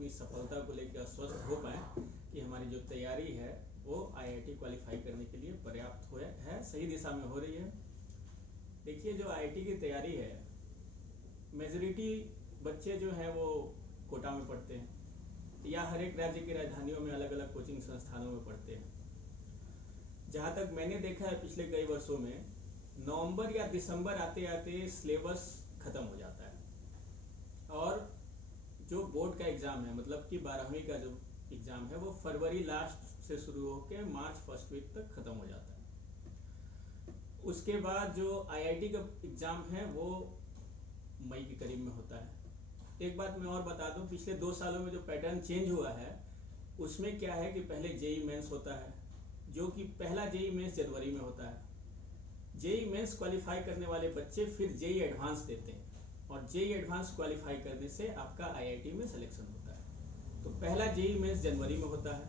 अपनी सफलता को लेकर आश्वस्त हो पाएँ कि हमारी जो तैयारी है वो आईआईटी क्वालिफाई करने के लिए पर्याप्त है, सही दिशा में हो रही है। देखिए, जो आईआईटी की तैयारी है, मेजॉरिटी बच्चे जो हैं वो कोटा में पढ़ते हैं या हर एक राज्य की राजधानियों में अलग अलग कोचिंग संस्थानों में पढ़ते हैं। जहाँ तक मैंने देखा है पिछले कई वर्षों में, नवंबर या दिसंबर आते आते सिलेबस खत्म हो जाता है और जो बोर्ड का एग्जाम है, मतलब कि 12वीं का जो एग्जाम है, वो फरवरी लास्ट से शुरू होकर मार्च फर्स्ट वीक तक खत्म हो जाता है। उसके बाद जो आईआईटी का एग्जाम है वो मई के करीब में होता है। एक बात मैं और बता दूं, पिछले 2 सालों में जो पैटर्न चेंज हुआ है उसमें क्या है कि पहले जेई मेंस होता है, जो कि पहला जेई मेंस जनवरी में होता है। जेई मेंस क्वालिफाई करने वाले बच्चे फिर जेई एडवांस देते हैं और जेई एडवांस क्वालिफाई करने से आपका आईआईटी में सिलेक्शन होता है। तो पहला जेई मेंस जनवरी में होता है,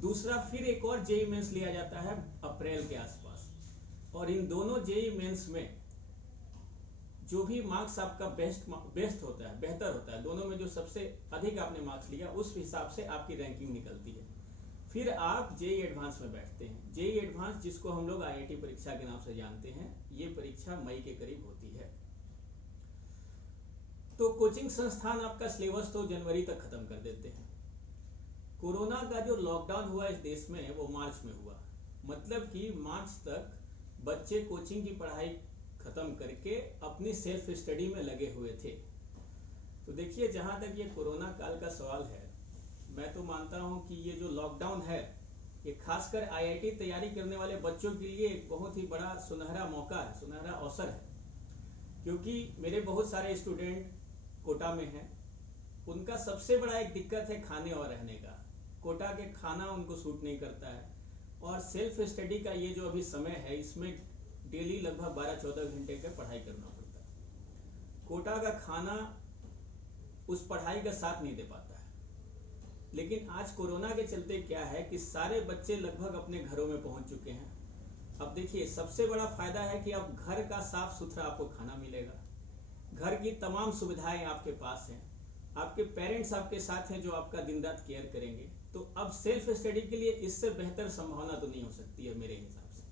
दूसरा फिर एक और जेई मेंस लिया जाता है अप्रैल के आसपास, और इन दोनों जेई मेंस में जो भी मार्क्स आपका बेस्ट होता है, बेहतर होता है, दोनों में जो सबसे अधिक आपने मार्क्स लिया उस हिसाब से आपकी रैंकिंग निकलती है। फिर आप जेई एडवांस में बैठते हैं। जेई एडवांस, जिसको हम लोग आईआईटी परीक्षा के नाम से जानते हैं, ये परीक्षा मई के करीब होती है। तो कोचिंग संस्थान आपका सिलेबस तो जनवरी तक खत्म कर देते हैं। कोरोना का जो लॉकडाउन हुआ इस देश में वो मार्च में हुआ, मतलब कि मार्च तक बच्चे कोचिंग की पढ़ाई खत्म करके अपनी सेल्फ स्टडी में लगे हुए थे। तो देखिए, जहां तक ये कोरोना काल का सवाल है, मैं तो मानता हूं कि ये जो लॉकडाउन है ये खासकर आईआईटी तैयारी करने वाले बच्चों के लिए एक बहुत ही बड़ा सुनहरा मौका है, सुनहरा अवसर है। क्योंकि मेरे बहुत सारे स्टूडेंट कोटा में हैं, उनका सबसे बड़ा एक दिक्कत है खाने और रहने का। कोटा के खाना उनको सूट नहीं करता है और सेल्फ स्टडी का ये जो अभी समय है इसमें डेली लगभग 12-14 घंटे का पढ़ाई करना पड़ता है। कोटा का खाना उस पढ़ाई का साथ नहीं दे पाता है। लेकिन आज कोरोना के चलते क्या है कि सारे बच्चे लगभग अपने घरों में पहुंच चुके हैं। अब देखिए, सबसे बड़ा फायदा है कि अब घर का साफ सुथरा आपको खाना मिलेगा, घर की तमाम सुविधाएं आपके पास हैं, आपके पेरेंट्स आपके साथ हैं जो आपका दिन रात केयर करेंगे। तो अब सेल्फ स्टडी के लिए इससे बेहतर संभावना तो नहीं हो सकती है मेरे हिसाब से।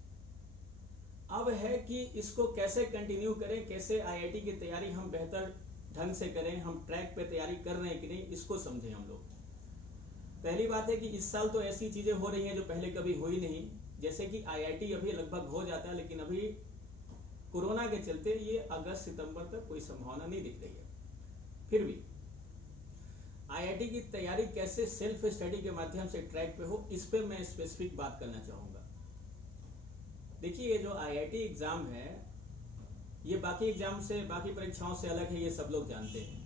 अब है कि इसको कैसे कंटिन्यू करें, कैसे आईआईटी की तैयारी हम बेहतर ढंग से करें, हम ट्रैक पे तैयारी कर रहे हैं कि नहीं, इसको समझें हम लोग। पहली बात है कि इस साल तो ऐसी चीजें हो रही हैं जो पहले कभी हुई नहीं, जैसे कि आईआईटी अभी लगभग हो जाता है, लेकिन अभी कोरोना के चलते ये अगस्त सितंबर तक कोई संभावना नहीं दिख रही है। फिर भी आईआईटी की तैयारी कैसे सेल्फ स्टडी के माध्यम से ट्रैक पे हो, इस पे मैं स्पेसिफिक बात करना चाहूंगा। देखिए, ये जो आईआईटी एग्जाम है ये बाकी एग्जाम से, बाकी परीक्षाओं से अलग है, ये सब लोग जानते हैं।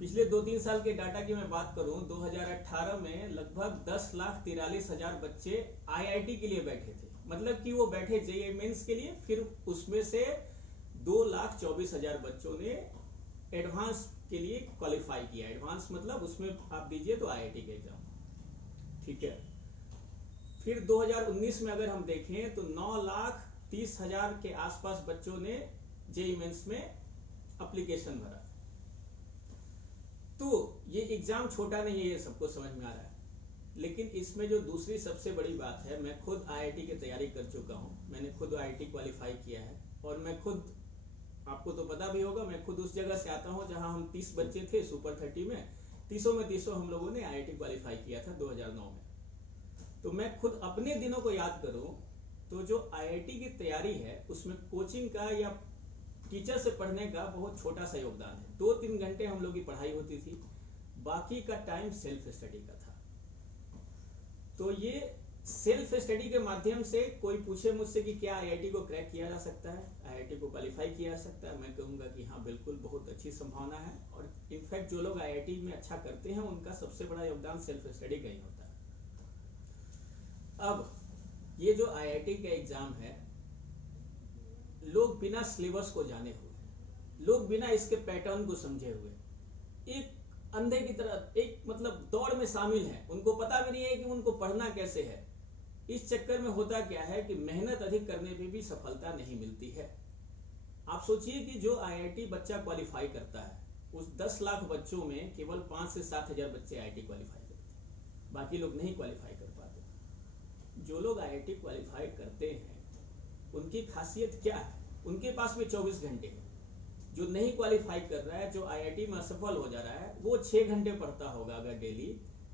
पिछले 2-3 साल के डाटा की मैं बात करूं, 2018 में लगभग 10,43,000 बच्चे आईआईटी के लिए बैठे थे। मतलब कि वो बैठे जेईई मेंस के लिए, फिर उसमें से 2,24,000 बच्चों ने एडवांस के लिए क्वालिफाई किया। एडवांस मतलब उसमें आप दीजिए तो आईआईटी के एग्जाम, ठीक है। फिर 2019 में अगर हम देखें तो 9,30,000 के आसपास बच्चों ने जेईई मेंस में एप्लीकेशन भरा। तो ये एग्जाम छोटा नहीं है, ये सबको समझ में आ रहा है। लेकिन इसमें जो दूसरी सबसे बड़ी बात है, मैं खुद आईआईटी की तैयारी कर चुका हूं, मैंने खुद आईआईटी क्वालिफाई किया है और मैं खुद, आपको तो पता भी होगा, मैं खुद उस जगह से आता हूं जहां हम 30 बच्चे थे सुपर 30 में, 30 में 30 हम लोगों ने आईआईटी क्वालिफाई किया था 2009 में। तो मैं खुद अपने दिनों को याद करूं तो जो आईआईटी की तैयारी है उसमें कोचिंग का या टीचर से पढ़ने का बहुत छोटा सा योगदान है। 2-3 घंटे हम लोग की पढ़ाई होती थी, बाकी का टाइम सेल्फ स्टडी का था। तो ये सेल्फ स्टडी के माध्यम से कोई पूछे मुझसे कि क्या आईआईटी को क्रैक किया जा सकता है, आईआईटी को क्वालिफाई किया जा सकता है, मैं कहूंगा कि हाँ, बिल्कुल बहुत अच्छी संभावना है। और इनफैक्ट जो लोग आईआईटी में अच्छा करते हैं उनका सबसे बड़ा योगदान सेल्फ स्टडी का ही होता है। अब ये जो आईआईटी का एग्जाम है, लोग बिना सिलेबस को जाने हुए, लोग बिना इसके पैटर्न को समझे हुए, एक अंधे की तरह एक मतलब दौड़ में शामिल हैं। उनको पता भी नहीं है कि उनको पढ़ना कैसे है। इस चक्कर में होता क्या है कि मेहनत अधिक करने पे भी सफलता नहीं मिलती है। आप सोचिए कि जो आईआईटी बच्चा क्वालिफाई करता है उस 10 लाख बच्चों में केवल 5 से 7 हजार बच्चे आईआईटी क्वालिफाई करते हैं, बाकी लोग नहीं क्वालिफाई कर पाते। जो लोग आईआईटी क्वालिफाई करते हैं उनकी खासियत क्या है? उनके पास में 24 घंटे है। जो नहीं क्वालिफाई कर रहा है, जो आईआईटी में असफल हो जा रहा है, वो 6 घंटे पढ़ता होगा अगर डेली,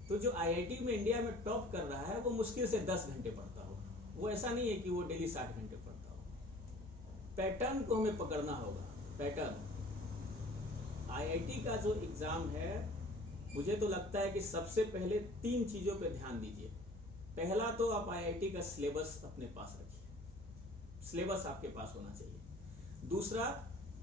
तो जो आईआईटी में इंडिया में टॉप कर रहा है वो मुश्किल से 10 घंटे पढ़ता होगा। वो ऐसा नहीं है कि वो डेली 60 घंटे पढ़ता होगा। पैटर्न को हमें पकड़ना होगा। पैटर्न आईआईटी का जो एग्जाम है, मुझे तो लगता है कि सबसे पहले 3 चीजों पे ध्यान दीजिए। पहला तो आप आईआईटी का सिलेबस अपने पास रखिए, सिलेबस आपके पास होना चाहिए। दूसरा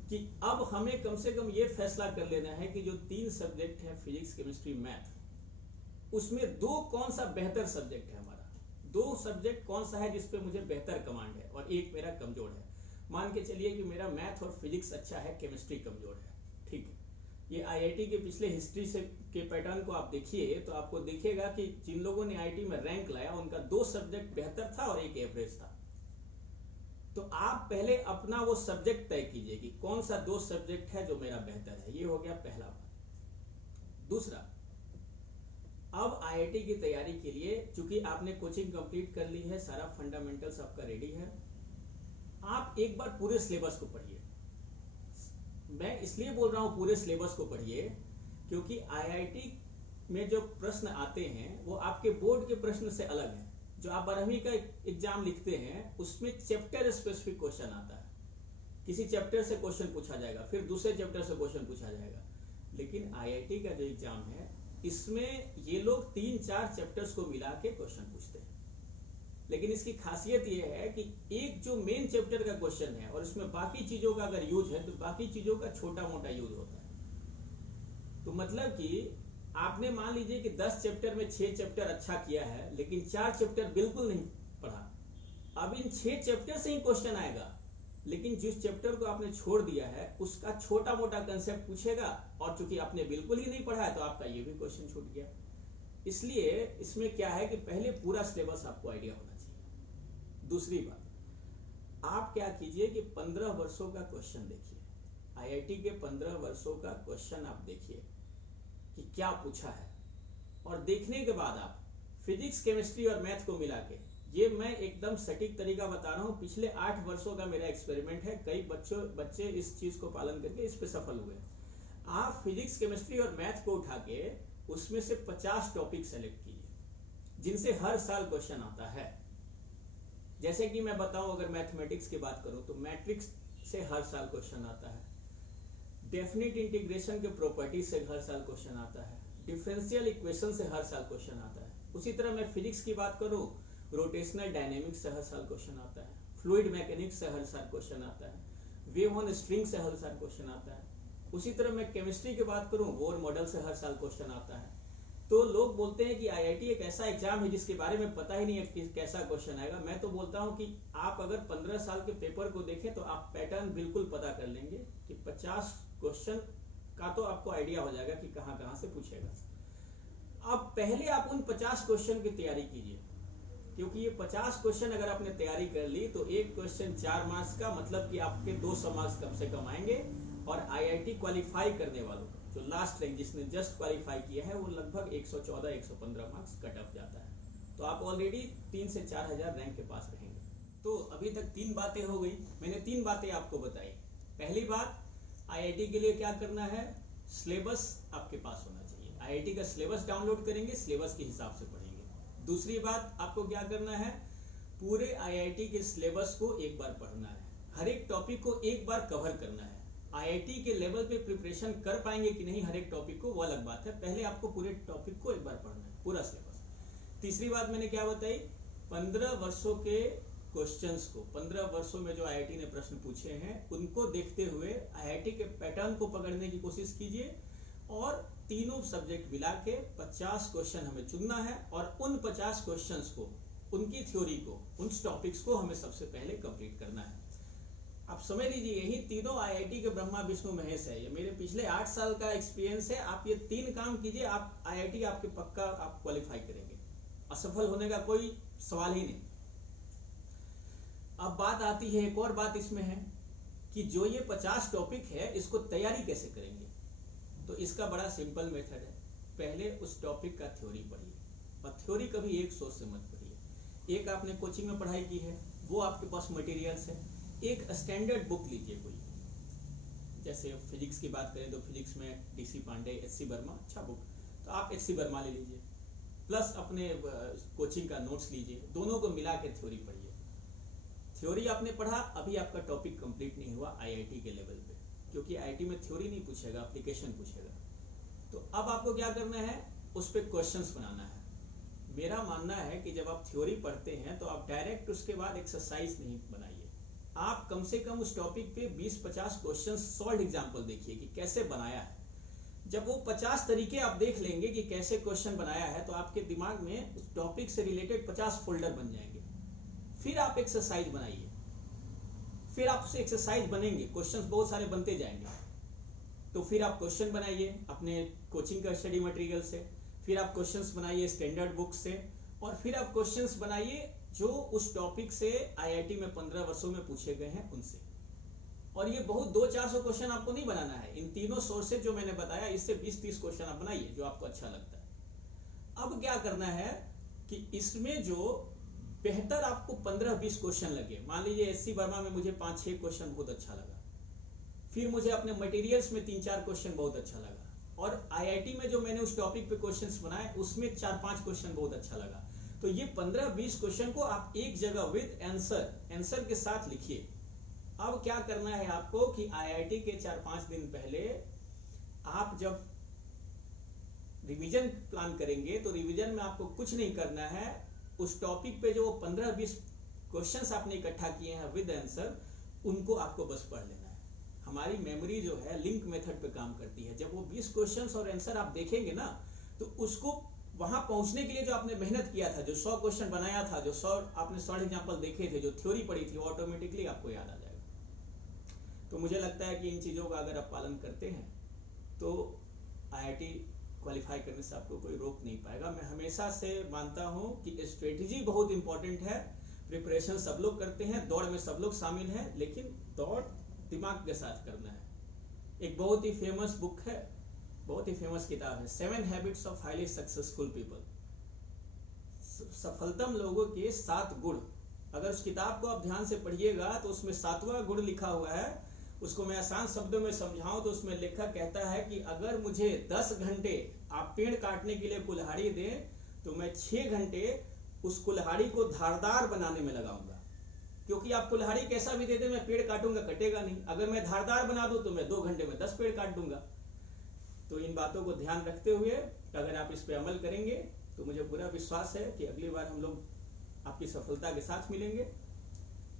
कि अब हमें कम से कम ये फैसला कर लेना है कि जो 3 सब्जेक्ट है, फिजिक्स, केमिस्ट्री, मैथ, उसमें 2 कौन सा बेहतर सब्जेक्ट है हमारा। 2 सब्जेक्ट कौन सा है जिसपे मुझे बेहतर कमांड है और एक मेरा कमजोर है। मान के चलिए कि मेरा मैथ और फिजिक्स अच्छा है, केमिस्ट्री कमजोर है, ठीक है। ये आईआईटी के पिछले हिस्ट्री से के पैटर्न को आप देखिए तो आपको दिखेगा कि जिन लोगों ने आईआईटी में रैंक लाया उनका 2 सब्जेक्ट बेहतर था और एक एवरेज था। तो आप पहले अपना वो सब्जेक्ट तय कीजिए कि कौन सा 2 सब्जेक्ट है जो मेरा बेहतर है। ये हो गया पहला बात। दूसरा, अब आईआईटी की तैयारी के लिए चूंकि आपने कोचिंग कंप्लीट कर ली है, सारा फंडामेंटल्स आपका रेडी है, आप एक बार पूरे सिलेबस को पढ़िए। मैं इसलिए बोल रहा हूं पूरे सिलेबस को पढ़िए क्योंकि आईआईटी में जो प्रश्न आते हैं वो आपके बोर्ड के प्रश्न से अलग है। जो आप 12वीं का एग्जाम लिखते हैं उसमें चैप्टर स्पेसिफिक क्वेश्चन आता है, किसी चैप्टर से क्वेश्चन पूछा जाएगा, फिर दूसरे चैप्टर से क्वेश्चन पूछा जाएगा। लेकिन आईआईटी का जो एग्जाम है इसमें ये लोग 3-4 चैप्टर्स को मिला के क्वेश्चन पूछते हैं। लेकिन इसकी खासियत ये है कि एक जो मेन चैप्टर का क्वेश्चन है और इसमें बाकी चीजों का अगर यूज है तो बाकी चीजों का छोटा मोटा यूज होता है। तो मतलब कि आपने मान लीजिए कि 10 चैप्टर में 6 चैप्टर अच्छा किया है लेकिन 4 चैप्टर बिल्कुल नहीं पढ़ा। अब इन 6 चैप्टर से ही क्वेश्चन आएगा, लेकिन जिस चैप्टर को आपने छोड़ दिया है उसका छोटा मोटा कंसेप्ट पूछेगा, और चूंकि आपने बिल्कुल ही नहीं पढ़ा है तो आपका ये भी क्वेश्चन छूट गया। इसलिए इसमें क्या है कि पहले पूरा सिलेबस आपको आइडिया होना चाहिए। दूसरी बात, आप क्या कीजिए कि 15 वर्षों का क्वेश्चन देखिए। आईआईटी के 15 वर्षों का क्वेश्चन आप देखिए कि क्या पूछा है, और देखने के बाद आप फिजिक्स, केमिस्ट्री और मैथ को मिला के, ये मैं एकदम सटीक तरीका बता रहा हूं, पिछले 8 वर्षों का मेरा एक्सपेरिमेंट है, कई बच्चे इस चीज को पालन करके इस पे सफल हुए। आप फिजिक्स, केमिस्ट्री और मैथ को उठा के उसमें से 50 टॉपिक सेलेक्ट कीजिए जिनसे हर साल क्वेश्चन आता है। जैसे कि मैं बताऊं, अगर मैथमेटिक्स की बात करूं तो मैट्रिक्स से हर साल क्वेश्चन आता है, डेफिनेट इंटीग्रेशन के प्रॉपर्टीज से हर साल क्वेश्चन आता है, डिफरेंशियल इक्वेशन से हर साल क्वेश्चन आता है। उसी तरह मैं फिजिक्स की बात करूं, रोटेशनल डायनेमिक्स से हर साल क्वेश्चन आता है, फ्लूइड मैकेनिक्स से हर साल क्वेश्चन आता है, वेव ऑन स्ट्रिंग से हर साल क्वेश्चन आता है। उसी तरह मैं केमिस्ट्री की बात करूं, बोर मॉडल से हर साल क्वेश्चन आता है। तो लोग बोलते हैं कि आईआईटी एक ऐसा एग्जाम है जिसके बारे में पता ही नहीं है कि कैसा क्वेश्चन आएगा। मैं तो बोलता हूं कि आप अगर 15 साल के पेपर को देखें तो आप पैटर्न बिल्कुल पता कर लेंगे कि 50 क्वेश्चन का तो आपको आइडिया हो जाएगा कि कहां कहां से पूछेगा। अब पहले आप उन 50 क्वेश्चन की तैयारी कीजिए, क्योंकि ये 50 क्वेश्चन अगर आपने तैयारी कर ली तो एक क्वेश्चन 4 मार्क्स का, मतलब कि आपके 200 मार्क्स कम से कम आएंगे। और आईआईटी क्वालिफाई करने वालों का जो लास्ट रैंक, जिसने जस्ट क्वालिफाई किया है, वो लगभग 114-115 मार्क्स कट ऑफ जाता है। तो आप ऑलरेडी 3 से 4 हजार रैंक के पास रहेंगे। तो अभी तक 3 बातें हो गई, मैंने 3 बातें आपको बताई। पहली बात, आईआईटी के लिए क्या करना है, सिलेबस आपके पास होना चाहिए। आईआईटी का सिलेबस डाउनलोड करेंगे, सिलेबस के हिसाब से पढ़ेंगे। दूसरी बात, आपको क्या करना है, पूरे आईआईटी के सिलेबस को एक बार पढ़ना है, हर एक टॉपिक को एक बार कवर करना है। आईआईटी के लेवल पे प्रिपरेशन कर पाएंगे कि नहीं हर एक टॉपिक को, वो अलग बात है। पहले आपको पूरे टॉपिक को एक बार पढ़ना है, पूरा सिलेबस। तीसरी बात मैंने क्या बताई, 15 वर्षों के क्वेश्चंस को, 15 वर्षों में जो आईआईटी ने प्रश्न पूछे हैं उनको देखते हुए आईआईटी के पैटर्न को पकड़ने की कोशिश कीजिए, और तीनों सब्जेक्ट मिला के 50 क्वेश्चन हमें चुनना है, और उन 50 क्वेश्चंस को, उनकी थ्योरी को, उन टॉपिक्स को हमें सबसे पहले कंप्लीट करना है। आप समझ लीजिए, यही तीनों आईआईटी के ब्रह्मा विष्णु महेश है। ये मेरे पिछले 8 साल का एक्सपीरियंस है। आप ये 3 काम कीजिए, आप आईआईटी आपके पक्का आप क्वालिफाई करेंगे, असफल होने का कोई सवाल ही नहीं। अब बात आती है, एक और बात इसमें है कि जो ये 50 टॉपिक है इसको तैयारी कैसे करेंगे। तो इसका बड़ा सिंपल मेथड है। पहले उस टॉपिक का थ्योरी पढ़िए, और थ्योरी कभी एक सोर्स से मत पढ़िए। एक आपने कोचिंग में पढ़ाई की है, वो आपके पास मटेरियल्स है। एक स्टैंडर्ड बुक लीजिए कोई, जैसे फिजिक्स की बात करें तो फिजिक्स में DC पांडे, HC वर्मा, अच्छा बुक, तो आप HC वर्मा ले लीजिए, प्लस अपने कोचिंग का नोट्स लीजिए, दोनों को मिला के थ्योरी पढ़िए। थ्योरी आपने पढ़ा, अभी आपका टॉपिक कंप्लीट नहीं हुआ IIT के लेवल पे, क्योंकि IIT में थ्योरी नहीं पूछेगा, एप्लीकेशन पूछेगा। तो अब आपको क्या करना है, उस पर क्वेश्चंस बनाना है। मेरा मानना है कि जब आप थ्योरी पढ़ते हैं तो आप डायरेक्ट उसके बाद एक्सरसाइज नहीं बनाइए, आप कम से कम उस टॉपिक पे 20-50 क्वेश्चन सॉल्व एग्जाम्पल देखिए कि कैसे बनाया है। जब वो 50 तरीके आप देख लेंगे कि कैसे क्वेश्चन बनाया है, तो आपके दिमाग में उस टॉपिक से रिलेटेड 50 फोल्डर बन जाएंगे। फिर आप एक्सरसाइज बनाइए, फिर आपसे एक्सरसाइज बनेंगे, क्वेश्चंस बहुत सारे बनते जाएंगे। तो फिर आप क्वेश्चन बनाइए अपने कोचिंग का स्टडी मटेरियल से, फिर आप क्वेश्चंस बनाइए स्टैंडर्ड बुक से, और फिर आप क्वेश्चंस बनाइए जो उस टॉपिक से IIT में 15 वर्षों में पूछे गए हैं उनसे। और ये बहुत 200-400 क्वेश्चन आपको नहीं बनाना है, इन तीनों सोर्सेज जो मैंने बताया इससे 20-30 क्वेश्चन आप बनाइए जो आपको अच्छा लगता है। अब क्या करना है कि इसमें जो बेहतर आपको 15-20 क्वेश्चन लगे, मान लीजिए SC वर्मा में मुझे 5-6 क्वेश्चन बहुत अच्छा लगा, फिर मुझे अपने मटेरियल्स में 3-4 क्वेश्चन बहुत अच्छा लगा, और IIT में जो मैंने उस टॉपिक पे क्वेश्चंस बनाए उसमें 4-5 क्वेश्चन बहुत अच्छा लगा। तो ये 15-20 क्वेश्चन को आप एक जगह विद आंसर के साथ लिखिए। अब क्या करना है आपको कि IIT के 4-5 दिन पहले आप जब रिवीजन प्लान करेंगे तो रिवीजन में आपको कुछ नहीं करना है, उस टॉपिक पे जो 15-20 क्वेश्चंस आपने इकट्ठा किए हैं विद आंसर, उनको आपको बस पढ़ लेना है। हमारी मेमोरी जो है लिंक मेथड पे काम करती है। जब वो 20 क्वेश्चंस और आंसर आप देखेंगे ना, तो उसको वहां पहुंचने के लिए जो आपने मेहनत किया था, जो 100 क्वेश्चन बनाया था, जो 100 आपने शॉर्ट एग्जांपल देखे थे, जो थ्योरी पढ़ी थी, वो ऑटोमेटिकली आपको याद आ जाएगा। तो मुझे लगता है कि इन चीजों का अगर आप पालन करते हैं तो IIT क्वालिफाई करने से आपको कोई रोक नहीं पाएगा। मैं हमेशा से मानता हूं कि स्ट्रेटेजी बहुत इंपॉर्टेंट है। प्रिपरेशन सब लोग करते हैं, दौड़ में सब लोग शामिल हैं, लेकिन दौड़ दिमाग के साथ करना है। एक बहुत ही फेमस बुक है, बहुत ही फेमस किताब है, 7 habits of highly successful people, सफलतम लोगों के 7 गुण। अगर उस किताब को आप ध्यान से पढ़िएगा तो उसमें 7वां गुण लिखा हुआ है। उसको मैं आसान शब्दों में समझाऊं तो उसमें लेखक कहता है कि अगर मुझे 10 घंटे आप पेड़ काटने के लिए कुल्हाड़ी दें तो मैं 6 घंटे उस कुल्हाड़ी को धारदार बनाने में लगाऊंगा। क्योंकि आप कुल्हाड़ी कैसा भी दे दें, मैं पेड़ काटूंगा, कटेगा नहीं। अगर मैं धारदार बना दूं तो मैं 2 घंटे में 10 पेड़ काट दूंगा। तो इन बातों को ध्यान रखते हुए अगर आप इस पे अमल करेंगे तो मुझे पूरा विश्वास है कि अगली बार हम लोग आपकी सफलता के साथ मिलेंगे।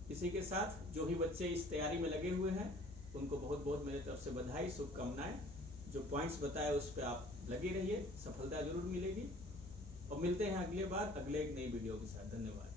इसी के साथ जो भी बच्चे इस तैयारी में लगे हुए हैं उनको बहुत बहुत मेरे तरफ से बधाई, शुभकामनाएं। जो पॉइंट्स बताए उस पर आप लगे रहिए, सफलता जरूर मिलेगी। और मिलते हैं अगले बार अगले एक नई वीडियो के साथ। धन्यवाद।